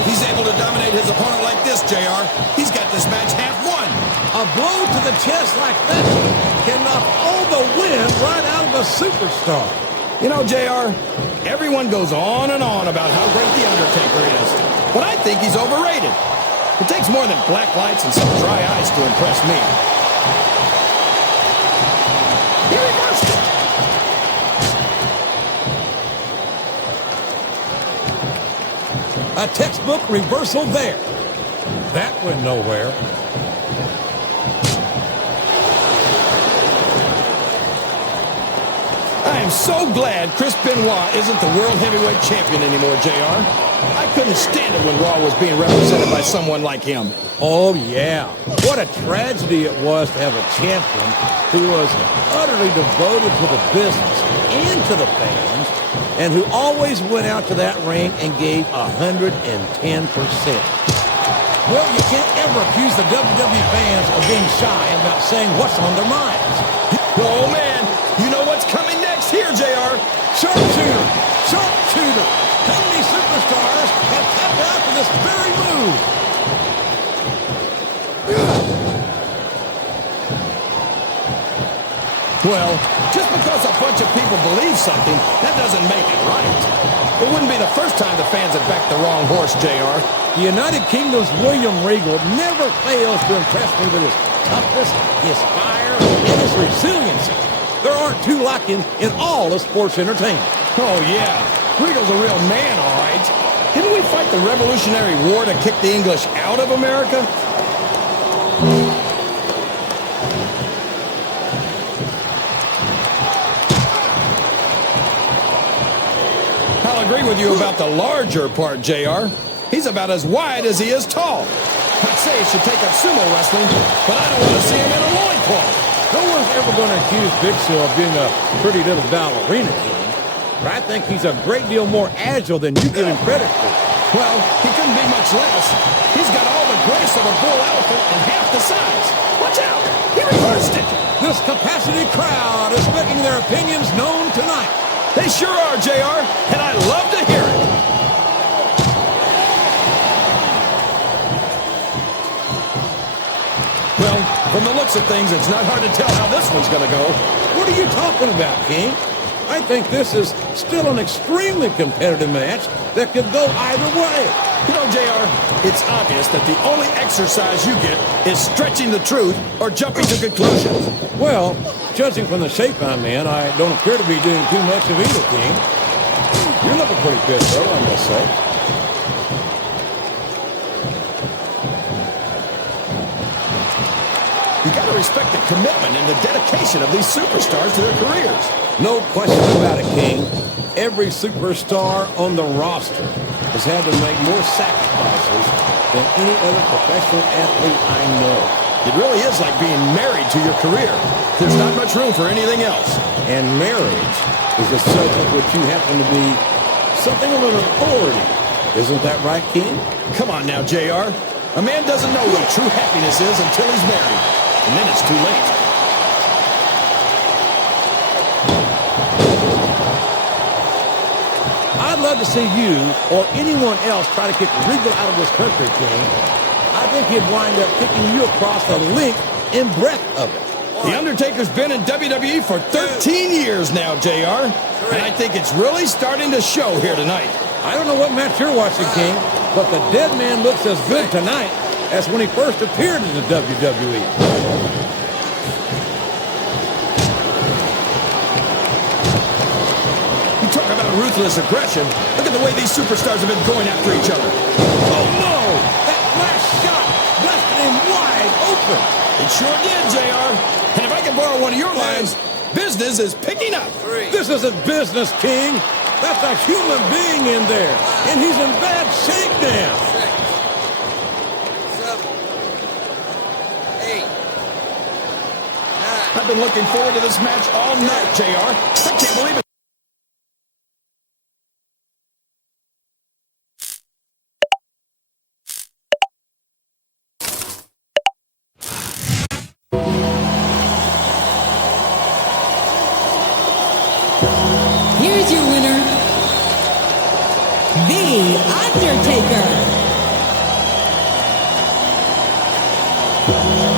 If he's able to dominate his opponent like this, JR, he's got this match half won. A blow to the chest like that can knock all the wind right out of a superstar. You know, JR, everyone goes on and on about how great The Undertaker is, but I think he's overrated. It takes more than black lights and some dry ice to impress me. He reversed it. A textbook reversal there. That went nowhere. I am so glad Chris Benoit isn't the World Heavyweight Champion anymore, JR. I couldn't stand it when Raw was being represented by someone like him. Oh, yeah. What a tragedy it was to have a champion who was utterly devoted to the business and to the fans, and who always went out to that ring and gave 110%. Well, you can't ever accuse the WWE fans of being shy about saying what's on their minds. Oh, man. You know what's coming next here, JR. Sharpshooter! Sharpshooter! How many superstars have tapped out to this very move? Well, just because a bunch of people believe something, that doesn't make it right. It wouldn't be the first time the fans have backed the wrong horse, JR. The United Kingdom's William Regal never fails to impress me with his toughness, his fire, and his resiliency. There aren't two like him in all of sports entertainment. Oh, yeah. Regal's a real man, all right. Didn't we fight the Revolutionary War to kick the English out of America? I'll agree with you about the larger part, JR. He's about as wide as he is tall. I'd say he should take up sumo wrestling, but I don't want to see him in a loincloth. No one's ever going to accuse Big Show of being a pretty little ballerina king, but I think he's a great deal more agile than you give him credit for. Well, he couldn't be much less. He's got all the grace of a bull elephant and half the size. Watch out! He reversed it! This capacity crowd is making their opinions known tonight. They sure are, JR, and I love to hear it. Well, from the looks of things, it's not hard to tell how this one's going to go. What are you talking about, King? I think this is still an extremely competitive match that could go either way. You know, JR, it's obvious that the only exercise you get is stretching the truth or jumping to conclusions. Well, judging from the shape I'm in, I don't appear to be doing too much of either, King. You're looking pretty good, though, I must say. You got to respect the commitment and the dedication of these superstars to their careers. No question about it, King. Every superstar on the roster has had to make more sacrifices than any other professional athlete I know. It really is like being married to your career. There's not much room for anything else. And marriage is a subject which you happen to be something of an authority. Isn't that right, King? Come on now, JR. A man doesn't know what true happiness is until he's married. And then it's too late. I'd love to see you or anyone else try to kick Regal out of this country, King. I think he'd wind up kicking you across the length and breadth of it. The Undertaker's been in WWE for 13 years now, JR. And I think it's really starting to show here tonight. I don't know what match you're watching, King, but the dead man looks as good tonight as when he first appeared in the WWE. You talk about ruthless aggression. Look at the way these superstars have been going after each other. Oh, no! That last shot left him wide open. It sure did, JR. And if I can borrow one of your lines, business is picking up. This isn't business, King. That's a human being in there, and he's in bad shape now. 6, 7, 8, 9. I've been looking forward to this match all night, JR. I can't believe it. Here's your winner, The Undertaker. Hey.